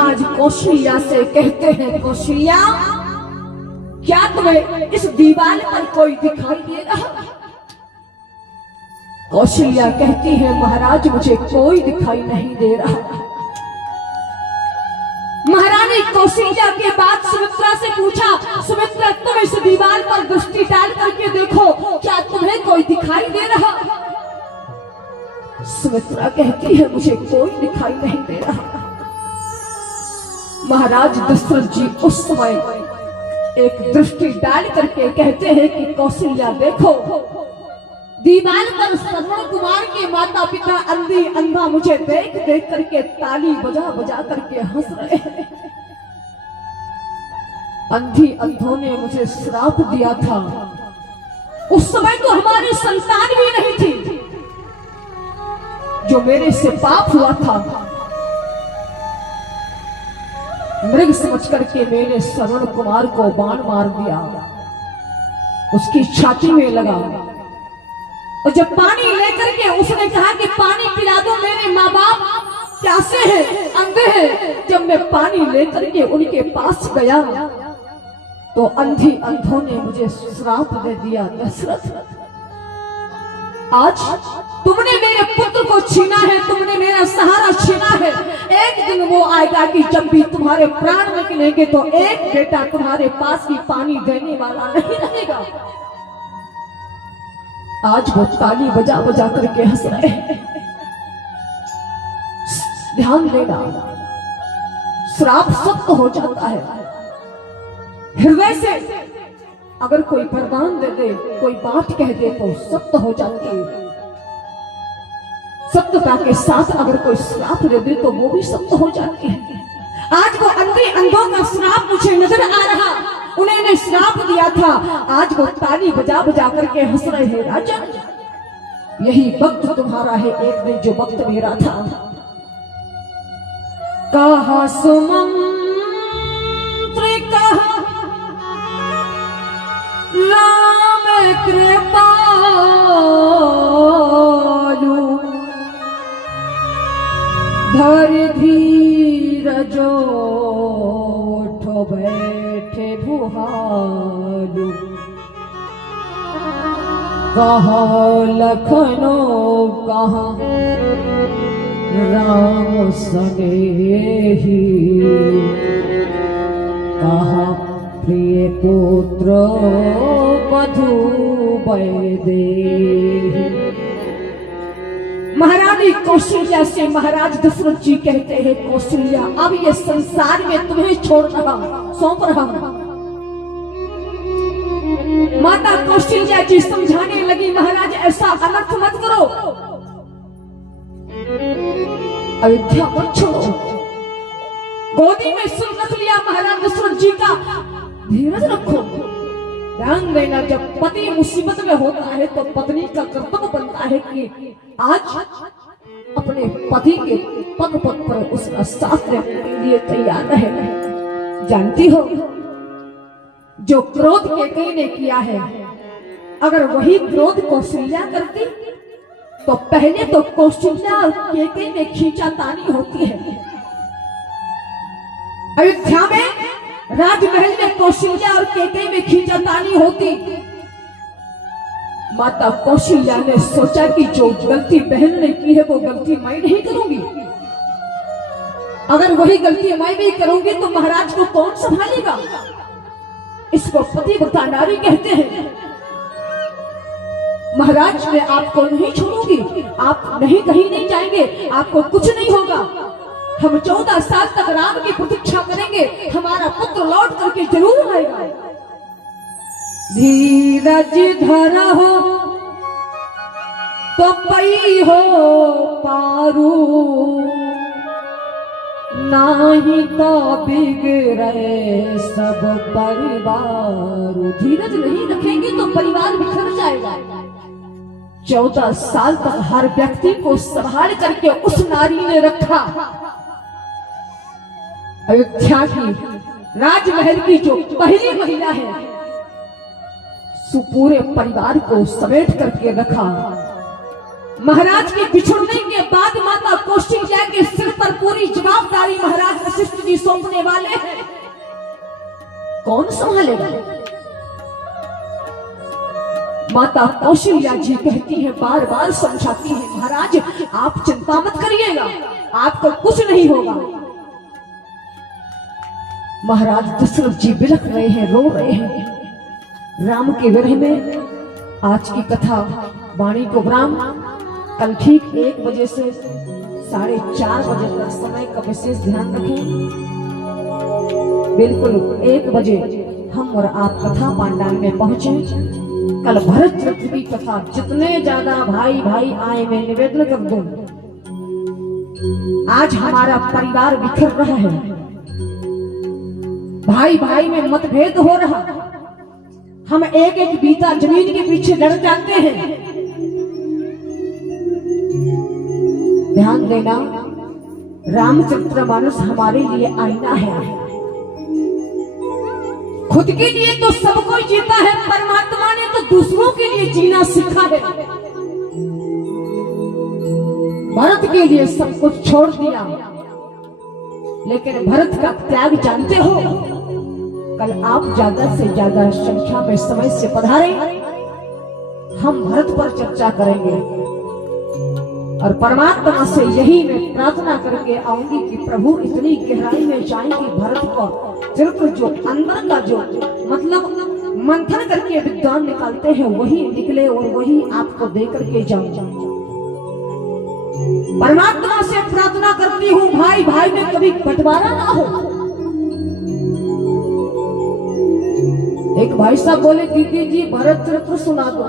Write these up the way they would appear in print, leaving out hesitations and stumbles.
आज कौशल्या से कहते हैं, कौशल्या क्या तुम्हें इस दीवार पर कोई दिखाई दे रहा? कौशल्या कहती है, महाराज मुझे कोई दिखाई नहीं दे रहा। महारानी कौशल्या के बाद सुमित्रा से पूछा, सुमित्रा तुम इस दीवार पर दृष्टि डाल करके देखो, क्या तुम्हें कोई दिखाई दे रहा? सुमित्रा कहती है, मुझे कोई दिखाई नहीं दे रहा। महाराज दशरथ जी उस समय एक दृष्टि डाल करके कहते हैं कि कौशल्या देखो, दीवार पर श्रवण कुमार के माता पिता अंधी अंधा मुझे देख देख करके ताली बजा बजा करके हंस रहे हैं। अंधी अंधों ने मुझे श्राप दिया था, उस समय तो हमारी संतान भी नहीं थी। जो मेरे से पाप हुआ था, मृग समझ करके मैंने श्रवण कुमार को बाण मार दिया, उसकी छाती में लगा। और जब पानी लेकर के उसने कहा कि पानी पिला दो, मेरे माँ बाप प्यासे हैं, अंधे हैं। जब मैं पानी लेकर के उनके पास गया तो अंधी अंधों ने मुझे श्राप दे दिया, दशरथ आज तुमने मेरे पुत्र को छीना है, तुमने मेरा सहारा छीना है। एक दिन वो आएगा कि जब भी तुम्हारे प्राण निकलेंगे तो एक बेटा तुम्हारे पास भी पानी देने वाला नहीं रहेगा। आज वो ताली बजा बजा करके हंस रहे हैं। ध्यान देना, श्राप सत्य हो जाता है। हृदय से अगर कोई वरदान दे दे, कोई बात कह दे तो सत्य हो जाती है। सत्यता के साथ अगर कोई श्राप दे दे तो वो भी सत्य हो जाती है। आज वो अंधे अंधों का श्राप मुझे नजर आ रहा, उन्होंने श्राप दिया था, आज वो ताली बजा बजा करके हंस रहे हैं। राजा यही वक्त तुम्हारा है, एक दिन जो वक्त मेरा था। कहा सुमंत्र कहा राम कृपालु, धर धीरज उठो बैठे भुहालु। कहा लखनो कहा राम सनेही, कहा प्रिय पुत्र वधू वैदेही। महारानी कौशल्या से महाराज दशरथ जी कहते हैं, कौशल्या अब ये संसार में तुम्हें छोड़ रहा, सौंप रहा। माता कौशल्या जी समझाने लगी, महाराज ऐसा अनर्थ मत करो, अयोध्या मत छोड़ो। गोदी में सिर रख लिया महाराज दशरथ जी का, धीरज रखो। ध्यान देना, जब पति मुसीबत में होता है तो पत्नी का कर्तव्य बनता है कि आज अपने पति के पग पग पर उसका साथ रहने के लिए तैयार रहे। जानती हो, जो क्रोध कैकेयी ने किया है, अगर वही क्रोध कौशल्या करती तो पहले तो कौशल्या और कैकेयी में खींचातानी होती है। अयोध्या में राजमहल में कौशल्या और कैकेयी में खींचातानी होती। माता कौशल्या ने सोचा कि जो गलती बहन ने की है वो गलती मैं नहीं करूंगी। अगर वही गलती मैं भी करूंगी तो महाराज को कौन संभालेगा? इसको पतिव्रता नारी कहते हैं। महाराज मैं आपको नहीं छोड़ूंगी, आप नहीं कहीं नहीं जाएंगे, आपको कुछ नहीं होगा। हम 14 साल तक राम की प्रतीक्षा करेंगे, हमारा पुत्र लौट करके जरूर आएगा। धीरज धरहो तो पई हो पारू, नाही तो बिगड़े सब परिवार। धीरज नहीं रखेंगे तो परिवार बिखर जाएगा। 14 साल तक हर व्यक्ति को संभाल करके उस नारी ने रखा। अयोध्या की राजमहल की जो पहली महिला है, पूरे परिवार को समेट करके रखा। महाराज के बिछड़ने के बाद माता कौशल्या के सिर पर पूरी जवाबदारी महाराज वशिष्ठ जी सौंपने वाले हैं। कौन संभालेगा? माता कौशल्या जी कहती है, बार बार समझाती है, महाराज आप चिंता मत करिएगा, आपको कुछ नहीं होगा। महाराज दशरथ जी बिलख रहे हैं, रो रहे हैं। राम के विरह में आज की कथा वाणी को विराम। कल ठीक 1 बजे से 4:30 बजे तक समय का विशेष ध्यान रखें। बिल्कुल 1 बजे हम और आप कथा पांडाल में पहुंचे। कल भरत चरित्र की कथा, जितने ज्यादा भाई भाई आए मैं निवेदन कर दूं, आज हमारा परिवार बिखर रहा है, भाई भाई में मतभेद हो रहा, हम एक एक बीता जमीन के पीछे लड़ जाते हैं। ध्यान देना, रामचरितमानस हमारे लिए आईना है। खुद के लिए तो सब कोई जीता है, परमात्मा ने तो दूसरों के लिए जीना सीखा है। भरत के लिए सब कुछ छोड़ दिया, लेकिन भरत का त्याग जानते हो। कल आप ज्यादा से ज्यादा संख्या में समय से पधारे, हम भरत पर चर्चा करेंगे और परमात्मा से यही मैं प्रार्थना करके आऊंगी कि प्रभु इतनी गहराई में जाए कि भरत को चरित्र जो अंदर का जो मतलब मंथन करके विद्वान निकालते हैं वही निकले और वही आपको दे करके जाऊं। परमात्मा से प्रार्थना करती हूँ भाई भाई में कभी बंटवारा ना हो। एक भाई साहब बोले, दीदी जी भरत चरित्र सुना दो।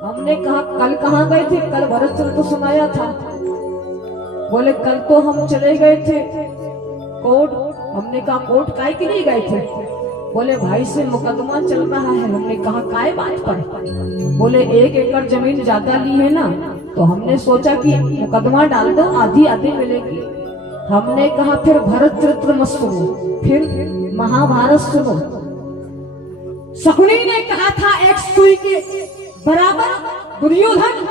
हमने कहा कल कहाँ गए थे? कल भरत चरित्र सुनाया था। बोले कल तो हम चले गए थे कोर्ट। हमने कहा कोर्ट काहे के लिए गए थे? बोले भाई से मुकदमा चल रहा है। हमने कहा काय बात पर? बोले 1 एकड़ जमीन ज्यादा ली है ना, तो हमने सोचा कि मुकदमा डाल दो, आधी आधी मिलेगी। हमने कहा फिर भरत चरित्र मत सुनो, फिर महाभारत सुनो। शकुनी ने कहा था एक सुई के बराबर दुर्योधन,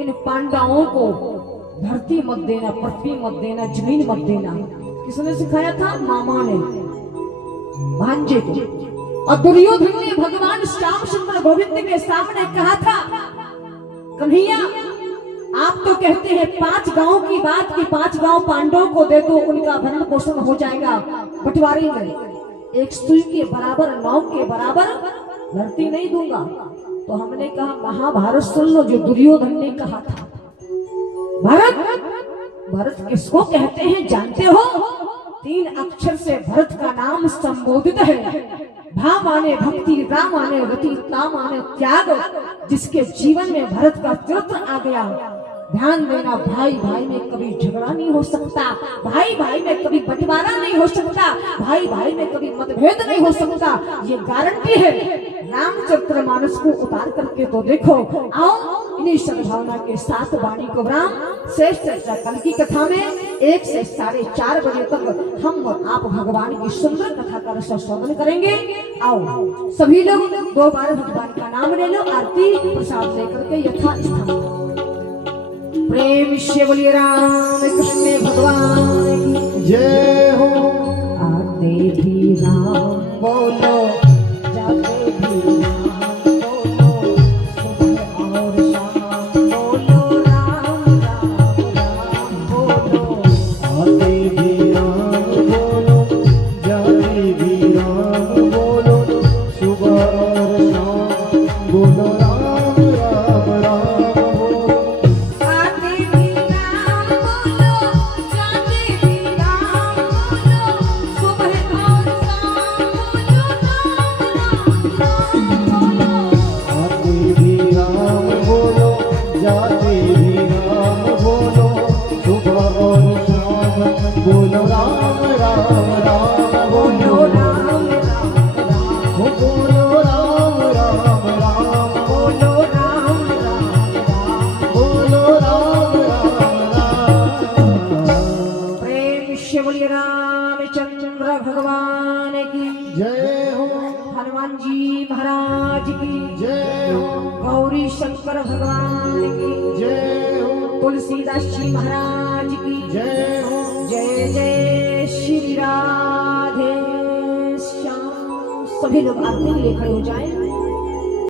इन पांडवों को धरती मत देना, पृथ्वी मत देना, जमीन मत देना। किसने सिखाया था? मामा ने भांजे को। और दुर्योधन ने भगवान श्यामचंद्र गोविंद के सामने कहा था, कन्हैया आप तो कहते हैं 5 गांव की बात की 5 गांव पांडवों को दे दो, उनका भरण पोषण हो जाएगा बंटवारे में। एक सुई के बराबर 9 के बराबर धरती नहीं दूंगा। तो हमने कहा महाभारत सुन लो जो दुर्योधन ने कहा था। भरत किसको कहते हैं जानते हो? 3 अक्षर से भरत का नाम संबोधित है। भा माने भक्ति, रा माने रति, ता माने त्याग। जिसके जीवन में भरत का चरित्र आ गया, ध्यान देना, भाई भाई में कभी झगड़ा नहीं हो सकता, भाई भाई में कभी बंटवारा नहीं हो सकता, भाई भाई में कभी मतभेद नहीं हो सकता। ये गारंटी है। रामचरितमानस को उतार करके तो देखो। आओ इन्हीं सद्भावना के साथ वाणी को विराम। शेष चर्चा कल की कथा में 1 से 4:30 बजे तक हम और आप भगवान की सुंदर कथा का रसस्वादन करेंगे। आओ सभी लोग 2 बार भगवान का नाम ले लो, आरती प्रसाद लेकर के यथा स्थान। प्रेम से बोलिए राम कृष्ण भगवान की जय हो। आते भी राम बोलो, जाते भी राम बोलो, सुबह और शाम बोलो राम राम राम बोलो। आते भी राम बोलो, जाते भी राम बोलो, सुबह और शाम बोलो राम राम राम बोलो। आते भी राम बोलो, जाते भी राम बोलो, सुबह और शाम बोलो राम राम राम बोलो। आते भी राम बोलो, जाते भी राम बोलो, सुबह और शाम बोलो राम राम राम बोलो। राम राम राम बोलो राम राम राम बोलो राम राम राम बोलो राम राम राम। प्रेम से बोलिए रामचंद्र भगवान की जय हो। हनुमान जी महाराज की जय हो गौरी शंकर भगवान की जय हो तुलसीदास जी महाराज की जय हो जय जय श्री राधे श्याम। सभी लोग आरती के लिए खड़े हो जाएं।